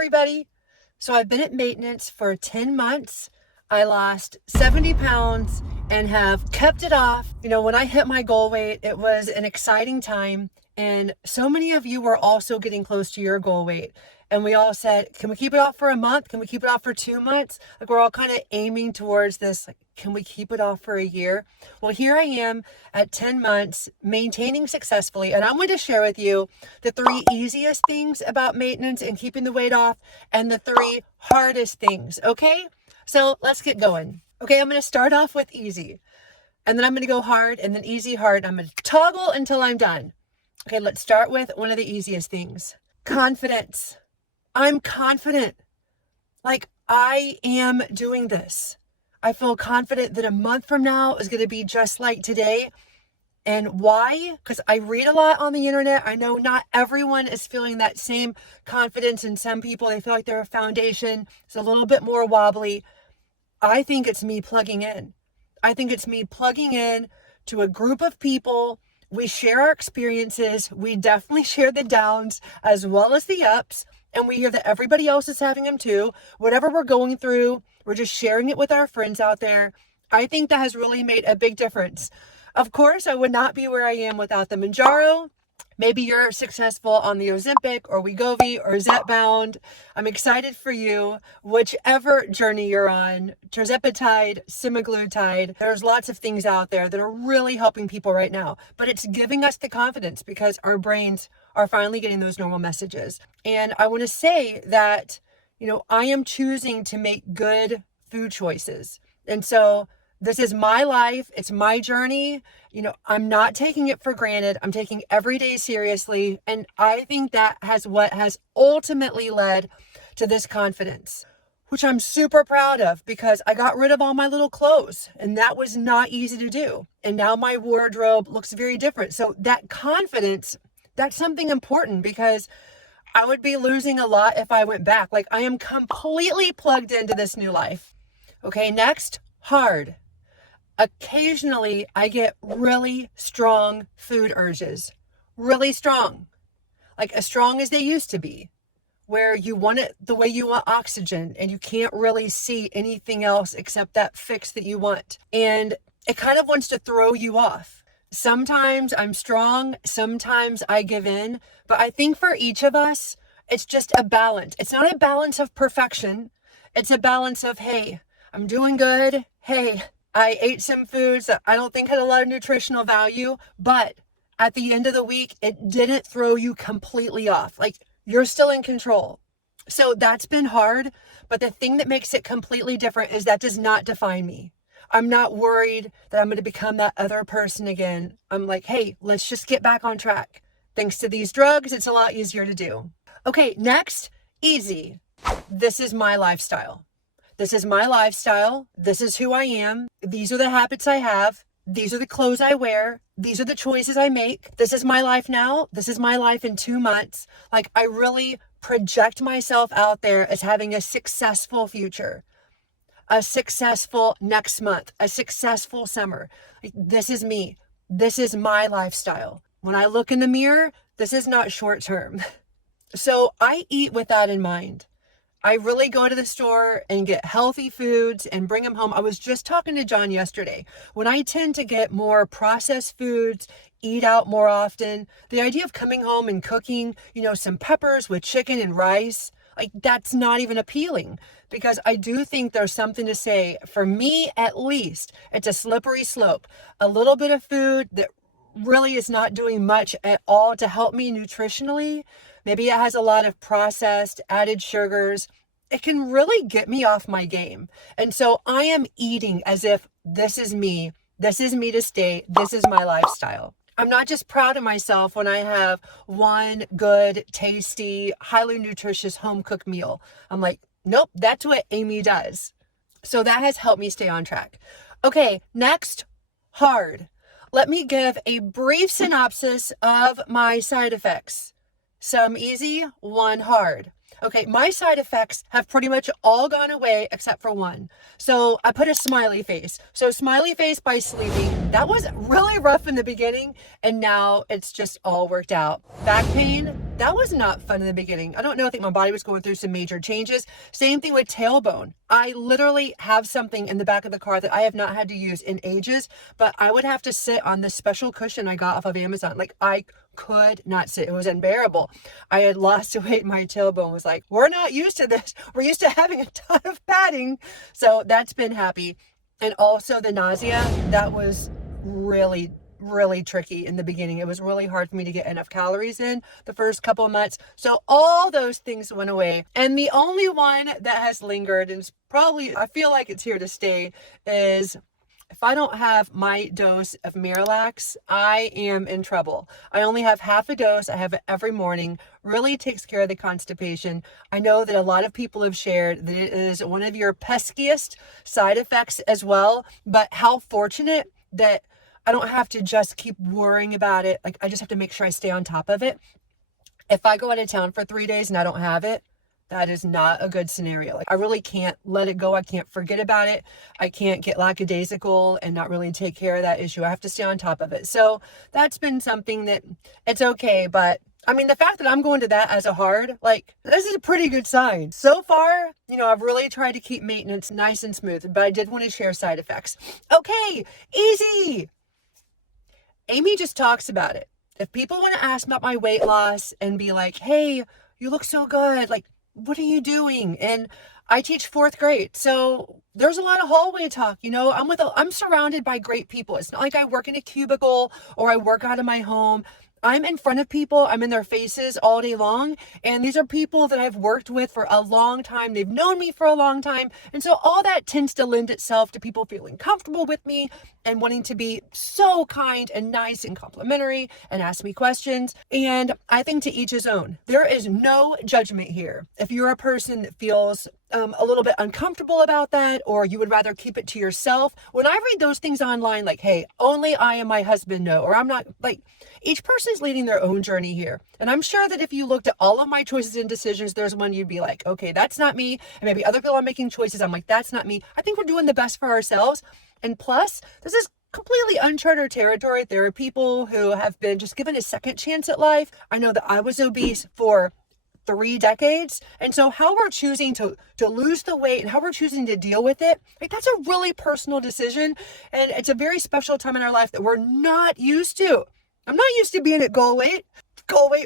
everybody. So I've been at maintenance for 10 months. I lost 70 pounds and have kept it off. When I hit my goal weight, it was an exciting time. And so many of you were also getting close to your goal weight. And we all said, can we keep it off for a month? Can we keep it off for 2 months? We're all kind of aiming towards this. Can we keep it off for a year? Well, here I am at 10 months, maintaining successfully. And I'm going to share with you the 3 easiest things about maintenance and keeping the weight off and the 3 hardest things. Okay? So let's get going. Okay, I'm going to start off with easy. And then I'm going to go hard and then easy, hard. I'm going to toggle until I'm done. Okay, let's start with one of the easiest things. Confidence. I'm confident. I am doing this. I feel confident that a month from now is going to be just like today. And why? Because I read a lot on the internet. I know not everyone is feeling that same confidence. And some people, they feel like their foundation is a little bit more wobbly. I think it's me plugging in. I think it's me plugging in to a group of people. We share our experiences. We definitely share the downs as well as the ups. And we hear that everybody else is having them too. Whatever we're going through, we're just sharing it with our friends out there. I think that has really made a big difference. Of course, I would not be where I am without the Mounjaro. Maybe you're successful on the Ozempic or Wegovy or zepbound. I'm excited for you. Whichever journey you're on, tirzepatide, semaglutide, there's lots of things out there that are really helping people right now. But it's giving us the confidence because our brains are finally getting those normal messages. And I want to say that, I am choosing to make good food choices. And so this is my life. It's my journey. I'm not taking it for granted. I'm taking every day seriously. And I think that what has ultimately led to this confidence, which I'm super proud of because I got rid of all my little clothes and that was not easy to do. And now my wardrobe looks very different. So that confidence, that's something important because I would be losing a lot if I went back. I am completely plugged into this new life. Okay, next, hard. Occasionally, I get really strong food urges. Really strong. As strong as they used to be. Where you want it the way you want oxygen and you can't really see anything else except that fix that you want. And it kind of wants to throw you off. Sometimes I'm strong, sometimes I give in. But I think for each of us, it's just a balance. It's not a balance of perfection. It's a balance of, hey, I'm doing good. Hey, I ate some foods that I don't think had a lot of nutritional value, but at the end of the week, it didn't throw you completely off. You're still in control. So that's been hard, but the thing that makes it completely different is that does not define me. I'm not worried that I'm going to become that other person again. I'm like, hey, let's just get back on track. Thanks to these drugs, it's a lot easier to do. Okay, next, easy. This is my lifestyle. This is my lifestyle. This is who I am. These are the habits I have. These are the clothes I wear. These are the choices I make. This is my life now. This is my life in 2 months. I really project myself out there as having a successful future, a successful next month, a successful summer. This is me. This is my lifestyle. When I look in the mirror, this is not short term. So I eat with that in mind. I really go to the store and get healthy foods and bring them home. I was just talking to John yesterday. When I tend to get more processed foods, eat out more often, the idea of coming home and cooking, some peppers with chicken and rice, that's not even appealing because I do think there's something to say, for me at least, it's a slippery slope. A little bit of food that really is not doing much at all to help me nutritionally. Maybe it has a lot of processed, added sugars. It can really get me off my game. And so I am eating as if this is me. This is me to stay. This is my lifestyle. I'm not just proud of myself when I have one good, tasty, highly nutritious home-cooked meal. I'm like, nope, that's what Amy does. So that has helped me stay on track. Okay, next, hard. Let me give a brief synopsis of my side effects. Some easy, one hard. Okay, my side effects have pretty much all gone away except for one. So I put a smiley face. So smiley face by sleeping. That was really rough in the beginning, and now it's just all worked out. Back pain, that was not fun in the beginning. I don't know, I think my body was going through some major changes. Same thing with tailbone. I literally have something in the back of the car that I have not had to use in ages, but I would have to sit on this special cushion I got off of Amazon. Like, I could not sit. It was unbearable. I had lost weight. My tailbone was like, we're not used to this. We're used to having a ton of padding. So that's been happy. And also the nausea, that was really tricky in the beginning. It was really hard for me to get enough calories in the first couple of months. So all those things went away. And the only one that has lingered, and it's probably, I feel like it's here to stay, is if I don't have my dose of Miralax, I am in trouble. I only have half a dose. I have it every morning. Really takes care of the constipation. I know that a lot of people have shared that it is one of your peskiest side effects as well, but how fortunate that I don't have to just keep worrying about it. Like, I just have to make sure I stay on top of it. If I go out of town for 3 days and I don't have it, that is not a good scenario. Like, I really can't let it go. I can't forget about it. I can't get lackadaisical and not really take care of that issue. I have to stay on top of it. So that's been something that it's okay. But I mean, the fact that I'm going to that as a hard, like, this is a pretty good sign. So far, I've really tried to keep maintenance nice and smooth, but I did want to share side effects. Okay, easy. Amy just talks about it. If people want to ask about my weight loss and be like, hey, you look so good, like, what are you doing? And I teach fourth grade. So there's a lot of hallway talk. I'm surrounded by great people. It's not like I work in a cubicle or I work out of my home. I'm in front of people. I'm in their faces all day long. And these are people that I've worked with for a long time. They've known me for a long time. And so all that tends to lend itself to people feeling comfortable with me and wanting to be so kind and nice and complimentary and ask me questions. And I think to each his own. There is no judgment here. If you're a person that feels a little bit uncomfortable about that, or you would rather keep it to yourself. When I read those things online, like, hey, only I and my husband know, or I'm not, like, each person's leading their own journey here. And I'm sure that if you looked at all of my choices and decisions, there's one you'd be like, okay, that's not me. And maybe other people are making choices. I'm like, that's not me. I think we're doing the best for ourselves. And plus, this is completely uncharted territory. There are people who have been just given a second chance at life. I know that I was obese for 3 decades. And so how we're choosing to lose the weight and how we're choosing to deal with it, like, that's a really personal decision. And it's a very special time in our life that we're not used to. I'm not used to being at goal weight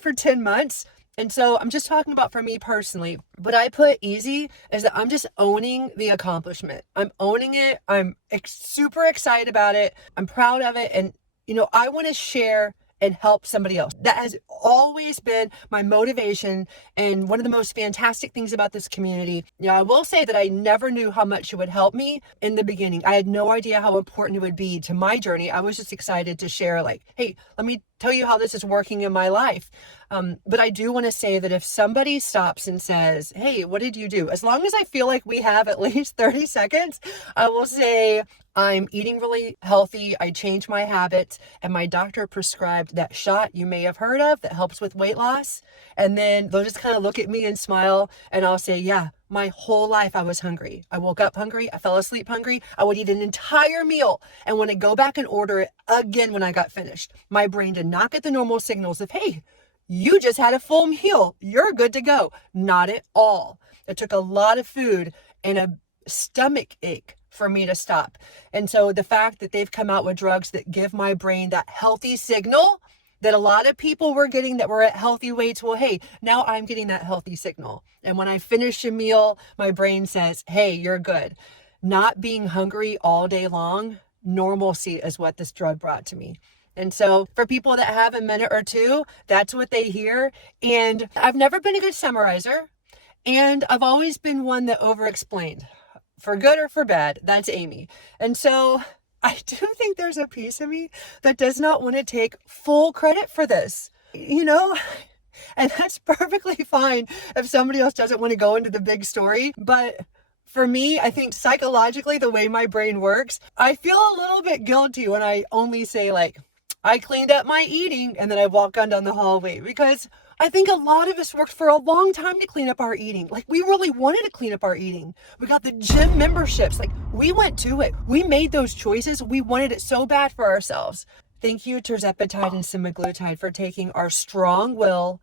for 10 months. And so I'm just talking about for me personally. What I put easy is that I'm just owning the accomplishment. I'm owning it. I'm super excited about it. I'm proud of it. And, I want to share and help somebody else. That has always been my motivation. And one of the most fantastic things about this community, I will say that I never knew how much it would help me in the beginning. I had no idea how important it would be to my journey. I was just excited to share, like, hey, let me tell you how this is working in my life. But I do want to say that if somebody stops and says, hey, what did you do? As long as I feel like we have at least 30 seconds, I will say, I'm eating really healthy. I changed my habits, and my doctor prescribed that shot you may have heard of that helps with weight loss. And then they'll just kind of look at me and smile, and I'll say, yeah, my whole life I was hungry. I woke up hungry. I fell asleep hungry. I would eat an entire meal and want to go back and order it again when I got finished. My brain did not get the normal signals of, hey, you just had a full meal. You're good to go. Not at all. It took a lot of food and a stomach ache for me to stop. And so the fact that they've come out with drugs that give my brain that healthy signal that a lot of people were getting that were at healthy weights, well, hey, now I'm getting that healthy signal. And when I finish a meal, my brain says, hey, you're good. Not being hungry all day long, normalcy is what this drug brought to me. And so for people that have a minute or two, that's what they hear. And I've never been a good summarizer. And I've always been one that over-explained. For good or for bad, that's Amy. And so I do think there's a piece of me that does not want to take full credit for this, and that's perfectly fine if somebody else doesn't want to go into the big story. But for me, I think psychologically, the way my brain works, I feel a little bit guilty when I only say, like, I cleaned up my eating and then I walk on down the hallway, because I think a lot of us worked for a long time to clean up our eating. Like, we really wanted to clean up our eating. We got the gym memberships. Like, we went to it. We made those choices. We wanted it so bad for ourselves. Thank you, tirzepatide and semaglutide, for taking our strong will,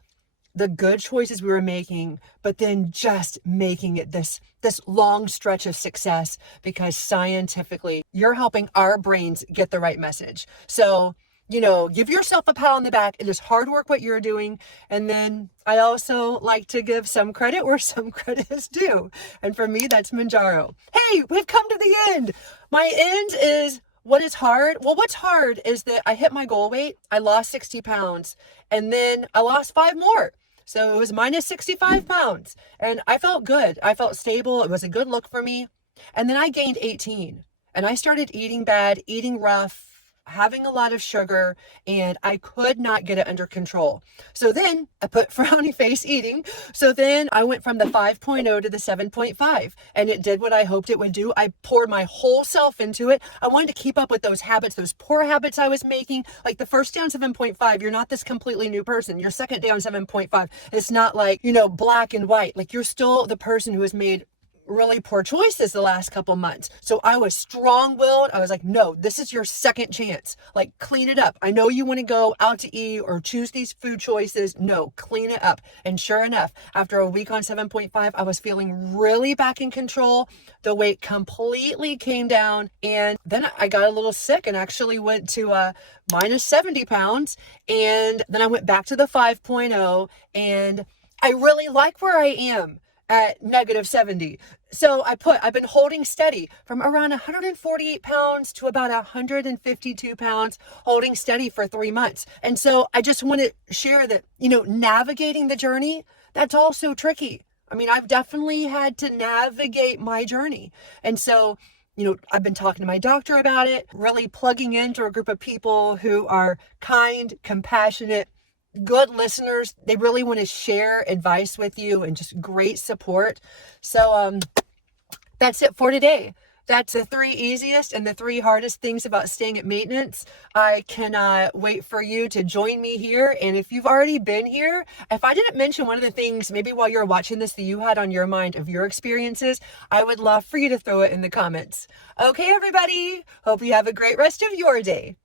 the good choices we were making, but then just making it this long stretch of success, because scientifically, you're helping our brains get the right message. So, give yourself a pat on the back. It is hard work what you're doing. And then I also like to give some credit where some credit is due. And for me, that's Mounjaro. Hey, we've come to the end. My end is what is hard. Well, what's hard is that I hit my goal weight. I lost 60 pounds and then I lost 5 more. So it was minus 65 pounds and I felt good. I felt stable. It was a good look for me. And then I gained 18 and I started eating bad, eating rough, having a lot of sugar, and I could not get it under control. So then I put frowny face eating. So then I went from the 5.0 to the 7.5 and it did what I hoped it would do. I poured my whole self into it. I wanted to keep up with those habits, those poor habits I was making. Like the first day on 7.5, you're not this completely new person. Your second day on 7.5, it's not like, black and white. Like you're still the person who has made really poor choices the last couple months. So I was strong-willed. I was like, no, this is your second chance. Like, clean it up. I know you want to go out to eat or choose these food choices. No, clean it up. And sure enough, after a week on 7.5, I was feeling really back in control. The weight completely came down. And then I got a little sick and actually went to minus 70 pounds. And then I went back to the 5.0 and I really like where I am at negative 70. So I've been holding steady from around 148 pounds to about 152 pounds, holding steady for 3 months. And so I just want to share that, navigating the journey, that's also tricky. I mean, I've definitely had to navigate my journey. And so, I've been talking to my doctor about it, really plugging into a group of people who are kind, compassionate, good listeners. They really want to share advice with you and just great support. So that's it for today. That's the 3 easiest and the 3 hardest things about staying at maintenance. I cannot wait for you to join me here. And if you've already been here, if I didn't mention one of the things maybe while you're watching this that you had on your mind of your experiences, I would love for you to throw it in the comments. Okay, everybody. Hope you have a great rest of your day.